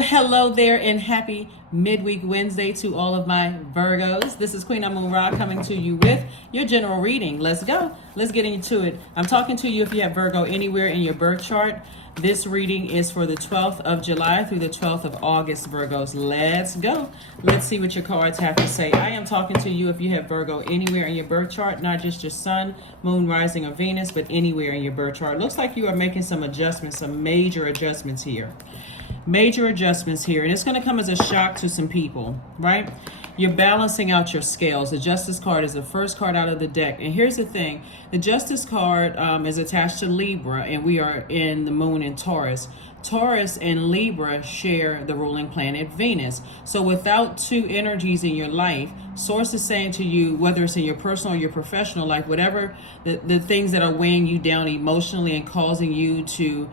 Hello there, and happy midweek Wednesday to all of my Virgos. This is Queen Amun Ra coming to you with your general reading. Let's go. Let's get into it. I'm talking to you if you have Virgo anywhere in your birth chart. This reading is for the 12th of July through the 12th of August, Virgos. Let's go. Let's see what your cards have to say. I am talking to you if you have Virgo anywhere in your birth chart, not just your sun, moon, rising, or Venus, but anywhere in your birth chart. Looks like you are making some adjustments, some major adjustments here. Major adjustments here, and it's going to come as a shock to some people, right? You're balancing out your scales. The Justice card is the first card out of the deck. And here's the thing. The Justice card is attached to Libra, and we are in the moon in Taurus. Taurus and Libra share the ruling planet Venus. So without two energies in your life, Source is saying to you, whether it's in your personal or your professional life, whatever the things that are weighing you down emotionally and causing you to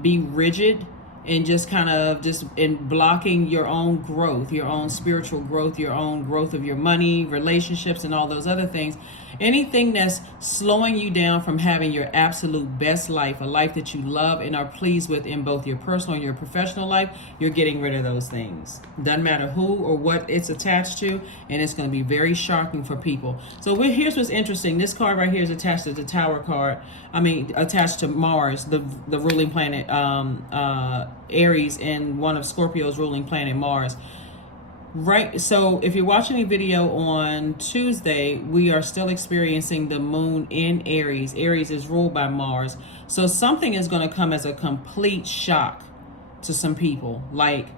be rigid, and just kind of just in blocking your own growth, your own spiritual growth, your own growth of your money, relationships, and all those other things. Anything that's slowing you down from having your absolute best life, a life that you love and are pleased with in both your personal and your professional life, you're getting rid of those things. Doesn't matter who or what it's attached to, and it's going to be very shocking for people. So here's what's interesting. This card right here is attached to the Tower card. Attached to Mars, the ruling planet, Aries, and one of Scorpio's ruling planet, Mars. Right, so if you're watching a video on Tuesday, we are still experiencing the moon in Aries. Aries is ruled by Mars. So something is going to come as a complete shock to some people. Like,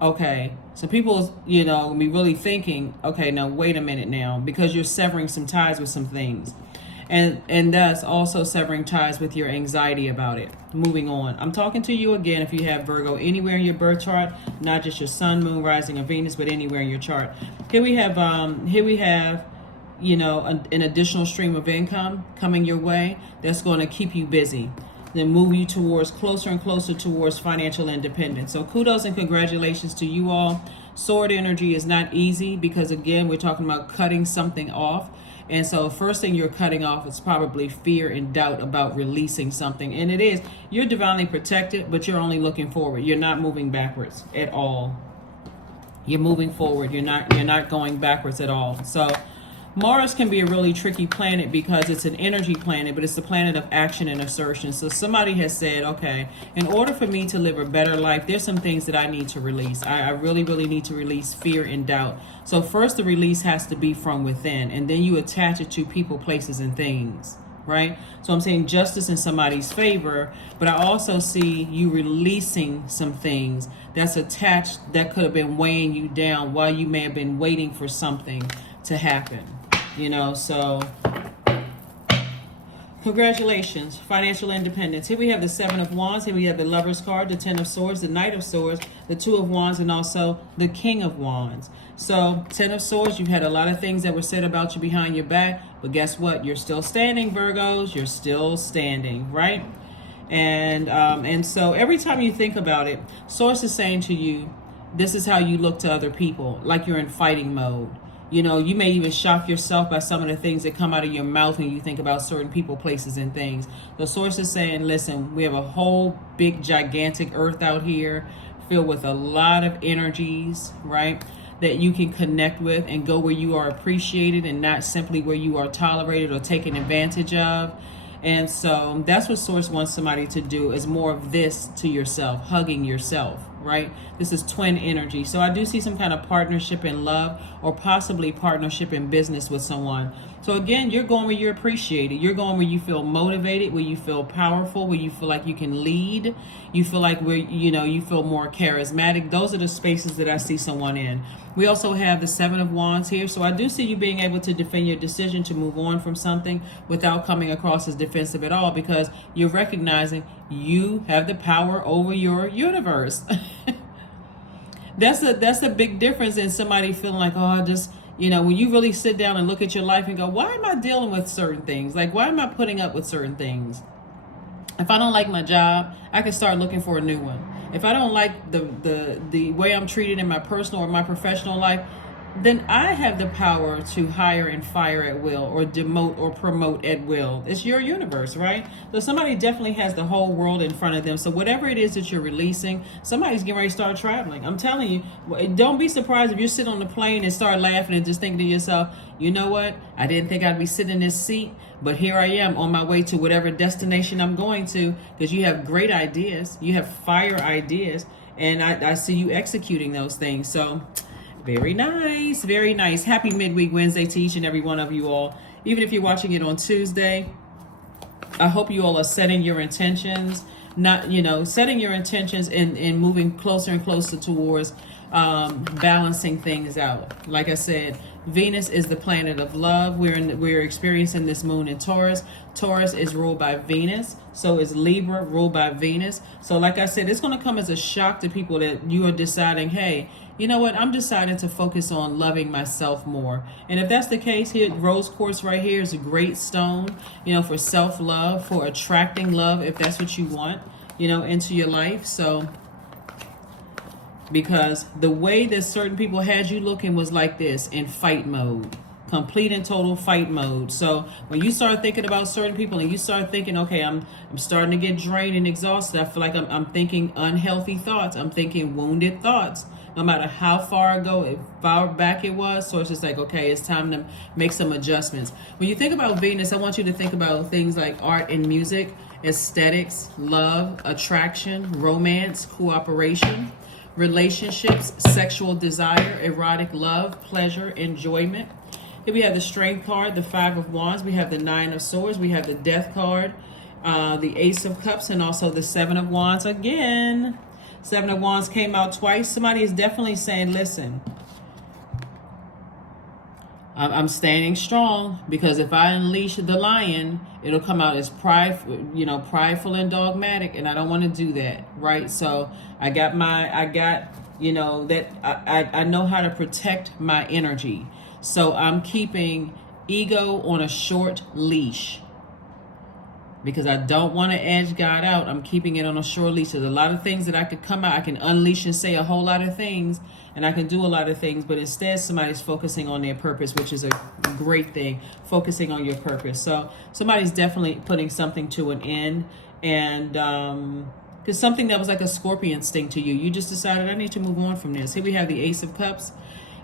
okay, so people, be really thinking, okay, now wait a minute now, because you're severing some ties with some things. And thus also severing ties with your anxiety about it. Moving on. I'm talking to you again if you have Virgo anywhere in your birth chart, not just your sun, moon, rising, or Venus, but anywhere in your chart. Here we have an additional stream of income coming your way that's going to keep you busy. Then move you towards closer and closer towards financial independence. So kudos and congratulations to you all. Sword energy is not easy because, again, we're talking about cutting something off. And so first thing you're cutting off is probably fear and doubt about releasing something. And it is. You're divinely protected, but you're only looking forward. You're not moving backwards at all. You're moving forward. You're not going backwards at all. So Mars can be a really tricky planet because it's an energy planet, but it's the planet of action and assertion. So somebody has said, okay, in order for me to live a better life, there's some things that I need to release. I really, really need to release fear and doubt. So first the release has to be from within, and then you attach it to people, places, and things, right? So I'm saying justice in somebody's favor, but I also see you releasing some things that's attached that could have been weighing you down while you may have been waiting for something to happen. So congratulations, financial independence. Here we have the Seven of Wands. Here we have the Lover's card, the Ten of Swords, the Knight of Swords, the Two of Wands, and also the King of Wands. So Ten of Swords, you've had a lot of things that were said about you behind your back, but guess what? You're still standing, Virgos. You're still standing, right? And so every time you think about it, Source is saying to you, this is how you look to other people, like you're in fighting mode. You may even shock yourself by some of the things that come out of your mouth when you think about certain people, places, and things. The Source is saying, listen, we have a whole big, gigantic earth out here filled with a lot of energies, right, that you can connect with and go where you are appreciated and not simply where you are tolerated or taken advantage of. And so that's what Source wants somebody to do, is more of this to yourself, hugging yourself, right? This is twin energy. So I do see some kind of partnership in love or possibly partnership in business with someone. So again, you're going where you're appreciated. You're going where you feel motivated, where you feel powerful, where you feel like you can lead. You feel like you feel more charismatic. Those are the spaces that I see someone in. We also have the Seven of Wands here. So I do see you being able to defend your decision to move on from something without coming across as defensive at all, because you're recognizing you have the power over your universe. That's a big difference in somebody feeling like, when you really sit down and look at your life and go, why am I dealing with certain things? Like, why am I putting up with certain things? If I don't like my job, I can start looking for a new one. If I don't like the way I'm treated in my personal or my professional life, then I have the power to hire and fire at will, or demote or promote at will. It's your universe, right? So somebody definitely has the whole world in front of them. So whatever it is that you're releasing, somebody's getting ready to start traveling. I'm telling you, don't be surprised if you sit on the plane and start laughing and just thinking to yourself, you know what? I didn't think I'd be sitting in this seat, but here I am on my way to whatever destination I'm going to, because you have great ideas. You have fire ideas, and I see you executing those things. So very nice, very nice. Happy midweek Wednesday to each and every one of you all. Even if you're watching it on Tuesday, I hope you all are setting your intentions, setting your intentions and moving closer and closer towards balancing things out. Like I said, Venus is the planet of love. We're experiencing this moon in Taurus. Taurus is ruled by Venus. So is Libra, ruled by Venus. So like I said, it's going to come as a shock to people that you are deciding, hey, you know what? I'm deciding to focus on loving myself more. And if that's the case, here, rose quartz right here is a great stone, for self-love, for attracting love, if that's what you want, into your life. So, because the way that certain people had you looking was like this, in fight mode, complete and total fight mode. So when you start thinking about certain people and you start thinking, okay, I'm starting to get drained and exhausted, I feel like I'm thinking unhealthy thoughts, I'm thinking wounded thoughts. No matter how far back it was, so it's just like, okay, it's time to make some adjustments. When you think about Venus, I want you to think about things like art and music, aesthetics, love, attraction, romance, cooperation, relationships, sexual desire, erotic love, pleasure, enjoyment. Here we have the Strength card, the Five of Wands. We have the Nine of Swords. We have the Death card, the Ace of Cups, and also the Seven of Wands again. Seven of Wands came out twice. Somebody is definitely saying, listen, I'm standing strong, because if I unleash the lion, it'll come out as prideful and dogmatic, and I don't want to do that, right? So I know how to protect my energy. So I'm keeping ego on a short leash, because I don't want to edge God out. I'm keeping it on a short leash. There's a lot of things that I could come out. I can unleash and say a whole lot of things, and I can do a lot of things, but instead somebody's focusing on their purpose, which is a great thing, focusing on your purpose. So somebody's definitely putting something to an end, and because something that was like a scorpion sting to you, you just decided, I need to move on from this. Here we have the Ace of Cups.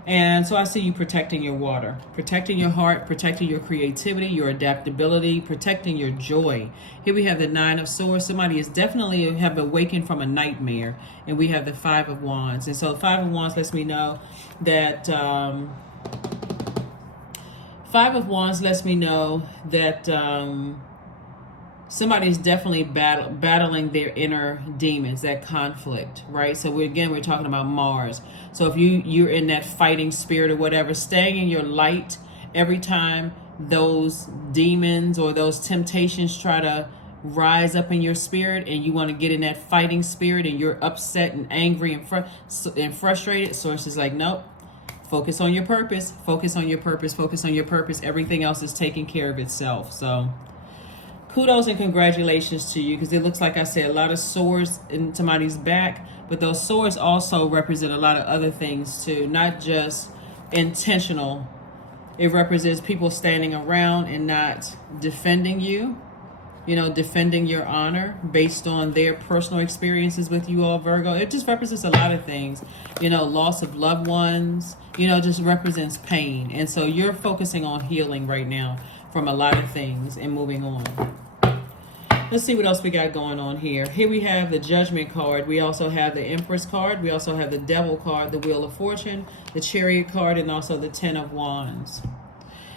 And so I see you protecting your water, protecting your heart, protecting your creativity, your adaptability, protecting your joy. Here we have the Nine of Swords. Somebody is definitely have awakened from a nightmare. And we have the Five of Wands. And so the Five of Wands lets me know that somebody's definitely battling their inner demons, that conflict, right? So we're talking about Mars. So if you're in that fighting spirit or whatever, staying in your light every time those demons or those temptations try to rise up in your spirit, and you want to get in that fighting spirit, and you're upset and angry and frustrated. Source is like, nope. Focus on your purpose. Focus on your purpose. Focus on your purpose. Everything else is taking care of itself. So kudos and congratulations to you, because it looks like I said a lot of swords in somebody's back, but those swords also represent a lot of other things too, not just intentional. It represents people standing around and not defending you, defending your honor based on their personal experiences with you all, Virgo. It just represents a lot of things, loss of loved ones, just represents pain. And so you're focusing on healing right now from a lot of things and moving on. Let's see what else we got going on here. Here we have the Judgment card. We also have the Empress card. We also have the Devil card, the Wheel of Fortune, the Chariot card, and also the Ten of Wands.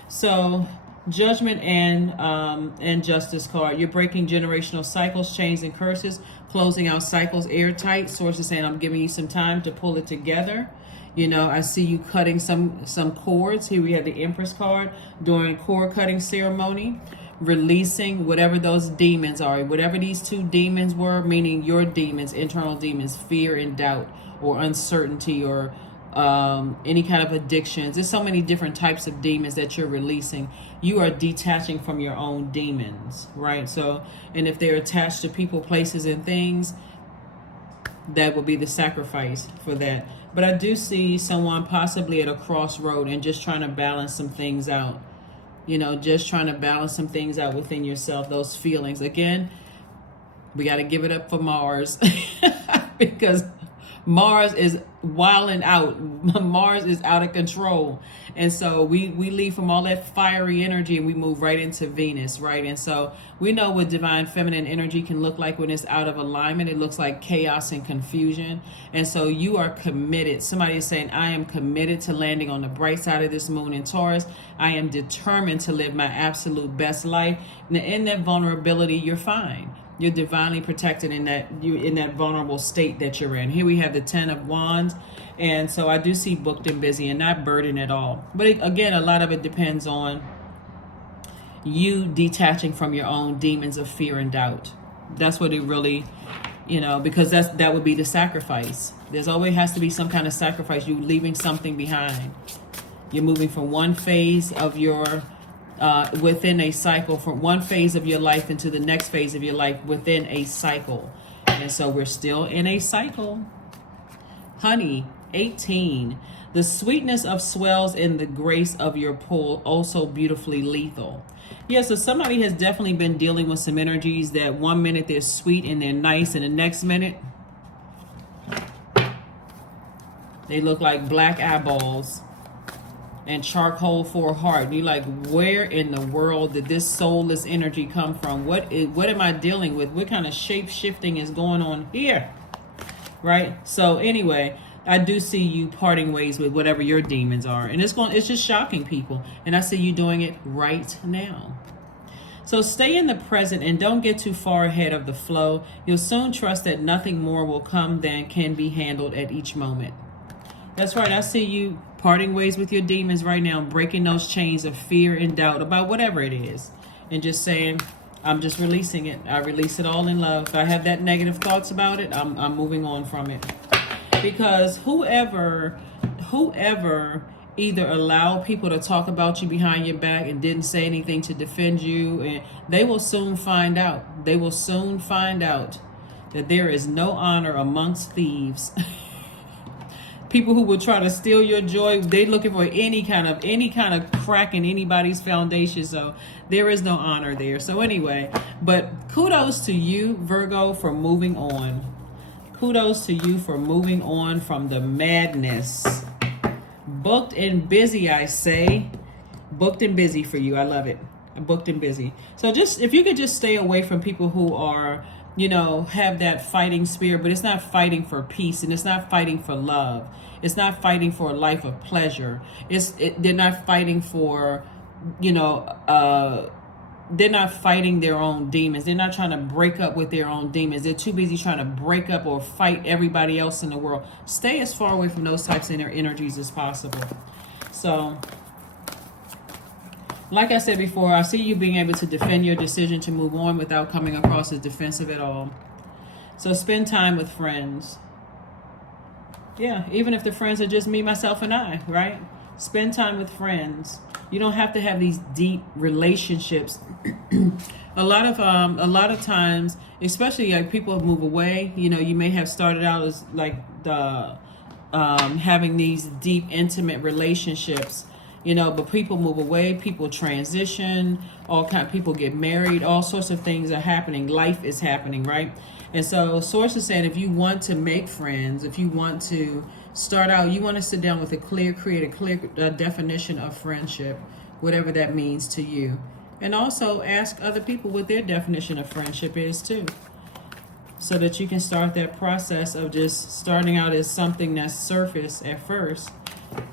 So Judgment and Justice card. You're breaking generational cycles, chains, and curses, closing out cycles airtight. Sources saying, I'm giving you some time to pull it together. I see you cutting some cords. Here we have the Empress card, during cord cutting ceremony, releasing whatever those demons are, whatever these two demons were, meaning your demons, internal demons, fear and doubt, or uncertainty, or any kind of addictions. There's so many different types of demons that you're releasing. You are detaching from your own demons, right? So, and if they're attached to people, places, and things, that will be the sacrifice for that. But I do see someone possibly at a crossroad and just trying to balance some things out. You know, just trying to balance some things out within yourself, those feelings. Again, we got to give it up for Mars because Mars is wilding out. Mars is out of control. And so we leave from all that fiery energy and we move right into Venus, right? And so we know what divine feminine energy can look like when it's out of alignment. It looks like chaos and confusion. And so you are committed. Somebody is saying, I am committed to landing on the bright side of this moon in Taurus. I am determined to live my absolute best life. And in that vulnerability, you're fine. You're divinely protected in that vulnerable state that you're in. Here we have the 10 of Wands. And so I do see booked and busy and not burdened at all. But again, a lot of it depends on you detaching from your own demons of fear and doubt. That's what it really, because that would be the sacrifice. There's always has to be some kind of sacrifice. You're leaving something behind. You're moving from one phase of your within a cycle, from one phase of your life into the next phase of your life within a cycle. And so we're still in a cycle. Honey, 18. The sweetness of swells in the grace of your pull, also beautifully lethal. Yeah, so somebody has definitely been dealing with some energies that one minute they're sweet and they're nice, and the next minute they look like black eyeballs and charcoal for a heart. You're like, where in the world did this soulless energy come from? What am I dealing with? What kind of shape shifting is going on here? Right? So anyway, I do see you parting ways with whatever your demons are. And it's just shocking people. And I see you doing it right now. So stay in the present and don't get too far ahead of the flow. You'll soon trust that nothing more will come than can be handled at each moment. That's right. I see you parting ways with your demons right now, breaking those chains of fear and doubt about whatever it is, and just saying, I'm just releasing it. I release it all in love. If I have that negative thoughts about it, I'm moving on from it. Because whoever either allowed people to talk about you behind your back and didn't say anything to defend you, and they will soon find out. They will soon find out that there is no honor amongst thieves. People who will try to steal your joy, they're looking for any kind of crack in anybody's foundation. So there is no honor there. So anyway, but kudos to you, Virgo, for moving on. Kudos to you for moving on from the madness. Booked and busy, I say. Booked and busy for you. I love it. Booked and busy. So just, if you could just stay away from people who are, have that fighting spirit, but it's not fighting for peace, and it's not fighting for love. It's not fighting for a life of pleasure. They're not fighting for, they're not fighting their own demons. They're not trying to break up with their own demons. They're too busy trying to break up or fight everybody else in the world. Stay as far away from those types of energies as possible. So, like I said before, I see you being able to defend your decision to move on without coming across as defensive at all. So spend time with friends. Yeah, even if the friends are just me, myself, and I, right? Spend time with friends. You don't have to have these deep relationships. A lot of times, especially like people move away. You may have started out as like having these deep, intimate relationships. But people move away, people transition, people get married, all sorts of things are happening. Life is happening, right? And so Source is saying, if you want to make friends, if you want to start out, you want to sit down with create a clear definition of friendship, whatever that means to you. And also ask other people what their definition of friendship is too, so that you can start that process of just starting out as something that's surface at first,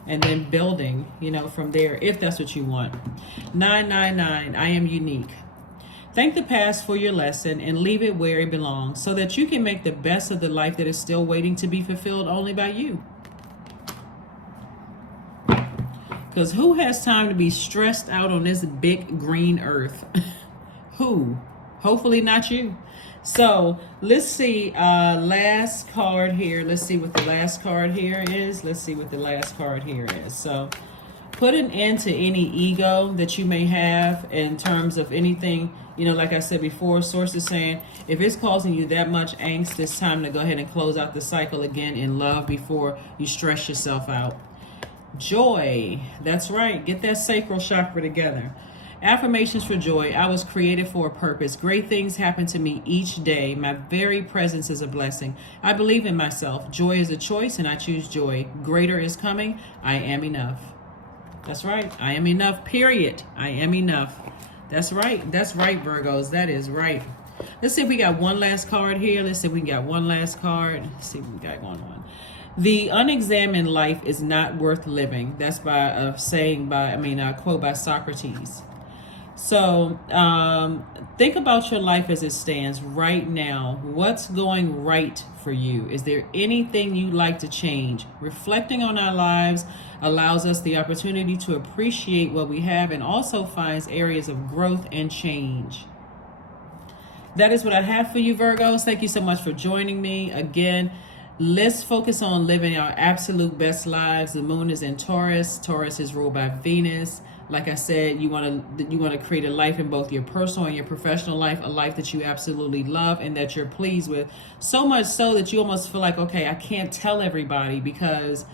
and then building, from there, if that's what you want. 999, I am unique. Thank the past for your lesson and leave it where it belongs, so that you can make the best of the life that is still waiting to be fulfilled only by you. Because who has time to be stressed out on this big green earth? Who? Hopefully not you. So let's see, last card here. Let's see what the last card here is. So Put an end to any ego that you may have in terms of anything. You know, like I said before, Source is saying if it's causing you that much angst, it's time to go ahead and close out the cycle again in love before you stress yourself out. Joy. That's right. Get that sacral chakra together. Affirmations for joy. I was created for a purpose. Great things happen to me each day. My very presence is a blessing. I believe in myself. Joy is a choice and I choose joy. Greater is coming. I am enough. That's right. I am enough, period. I am enough. That's right. That's right, Virgos. That is right. Let's see if we got one last card here. Let's see if we got one last card. Let's see if we got one. The unexamined life is not worth living. That's by a saying by, a quote by Socrates. So think about your life as it stands right now. What's going right for you? Is there anything you'd like to change? Reflecting on our lives allows us the opportunity to appreciate what we have and also finds areas of growth and change. That is what I have for you, Virgos. Thank you so much for joining me. Again, let's focus on living our absolute best lives. The moon is in Taurus. Taurus is ruled by Venus. Like I said, you want to create a life in both your personal and your professional life, a life that you absolutely love and that you're pleased with. So much so that you almost feel like, okay, I can't tell everybody because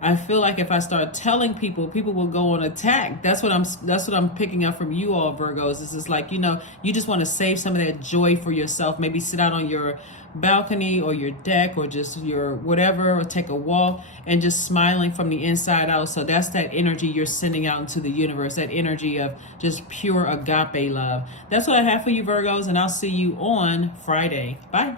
I feel like if I start telling people, people will go on attack. That's what I'm picking up from you all, Virgos. It's just like, you just want to save some of that joy for yourself. Maybe sit out on your balcony or your deck or just your whatever, or take a walk and just smiling from the inside out. So that's that energy you're sending out into the universe, that energy of just pure agape love. That's what I have for you, Virgos, and I'll see you on Friday. Bye.